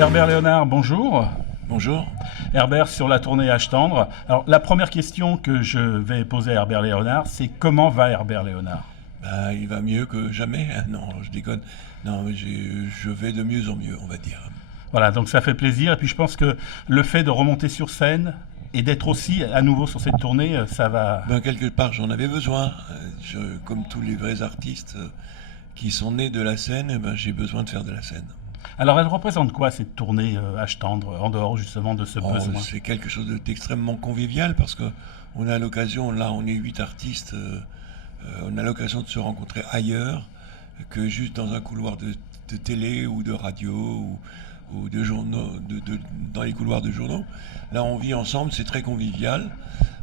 Herbert Léonard, bonjour. Bonjour. Herbert, sur la tournée Âge tendre. Alors, la première question que je vais poser à Herbert Léonard, c'est comment va Herbert Léonard? Il va mieux que jamais. Non, je déconne. Non, mais je vais de mieux en mieux, on va dire. Voilà, donc ça fait plaisir. Et puis je pense que le fait de remonter sur scène et d'être aussi à nouveau sur cette tournée, ça va... Quelque part, j'en avais besoin. Comme tous les vrais artistes qui sont nés de la scène, j'ai besoin de faire de la scène. Alors, elle représente quoi, cette tournée Âge tendre, en dehors justement de ce besoin? C'est quelque chose d'extrêmement convivial parce que on a l'occasion, là on est 8 artistes, on a l'occasion de se rencontrer ailleurs que juste dans un couloir de télé ou de radio ou de journaux, dans les couloirs de journaux. Là on vit ensemble, c'est très convivial.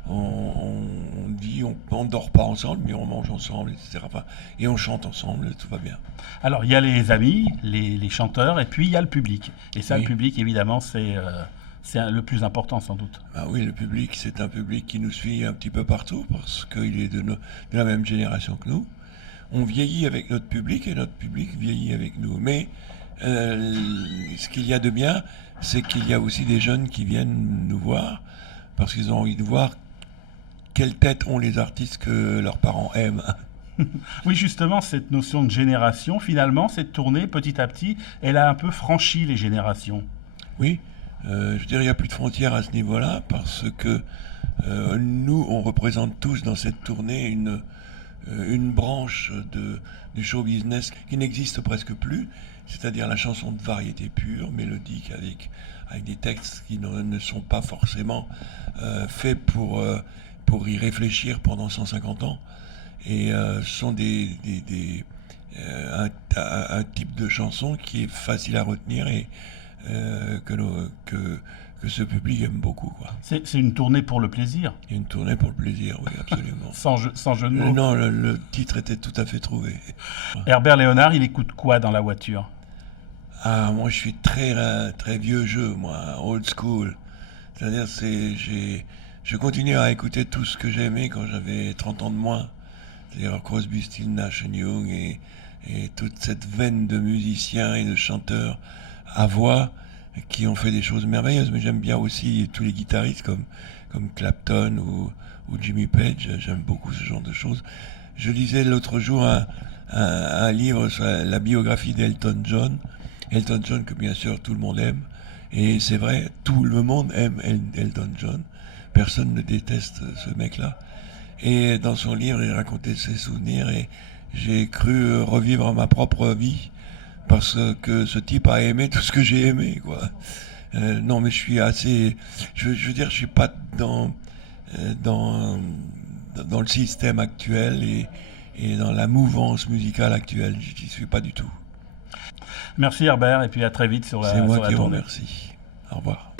On dort pas ensemble, mais on mange ensemble, etc. Enfin, et on chante ensemble, tout va bien. Alors, il y a les amis, les chanteurs, et puis il y a le public. Et ça, Oui. le public, évidemment, c'est le plus important, sans doute. Oui, le public, c'est un public qui nous suit un petit peu partout parce qu'il est de la même génération que nous. On vieillit avec notre public et notre public vieillit avec nous. Mais ce qu'il y a de bien, c'est qu'il y a aussi des jeunes qui viennent nous voir parce qu'ils ont envie de voir quelle tête ont les artistes que leurs parents aiment. Oui, justement, cette notion de génération, finalement, cette tournée, petit à petit, elle a un peu franchi les générations. Oui, je dirais qu'il n'y a plus de frontières à ce niveau-là parce que nous, on représente tous dans cette tournée une branche du show business qui n'existe presque plus, c'est-à-dire la chanson de variété pure, mélodique, avec des textes qui ne sont pas forcément faits pour y réfléchir pendant 150 ans. Et ce sont un type de chanson qui est facile à retenir et que ce public aime beaucoup, quoi. C'est une tournée pour le plaisir. Il y a une tournée pour le plaisir, oui, absolument. Sans jeu de mots. Non, le titre était tout à fait trouvé. Herbert Léonard, il écoute quoi dans la voiture? Moi, je suis très, très vieux jeu, moi, old school. C'est-à-dire, je continue à écouter tout ce que j'aimais quand j'avais 30 ans de moins. C'est-à-dire Crosby, Stills, Nash & Young et toute cette veine de musiciens et de chanteurs à voix qui ont fait des choses merveilleuses. Mais j'aime bien aussi tous les guitaristes comme Clapton ou Jimmy Page. J'aime beaucoup ce genre de choses. Je lisais l'autre jour un livre sur la biographie d'Elton John. Elton John que bien sûr tout le monde aime. Et c'est vrai, tout le monde aime Elton John. Personne ne déteste ce mec-là. Et dans son livre, il racontait ses souvenirs et j'ai cru revivre ma propre vie parce que ce type a aimé tout ce que j'ai aimé, quoi. Non, mais je suis assez... Je veux dire, je suis pas dans le système actuel et dans la mouvance musicale actuelle. J'y suis pas du tout. Merci Herbert, et puis à très vite sur la C'est moi qui vous tournée. remercie. Au revoir.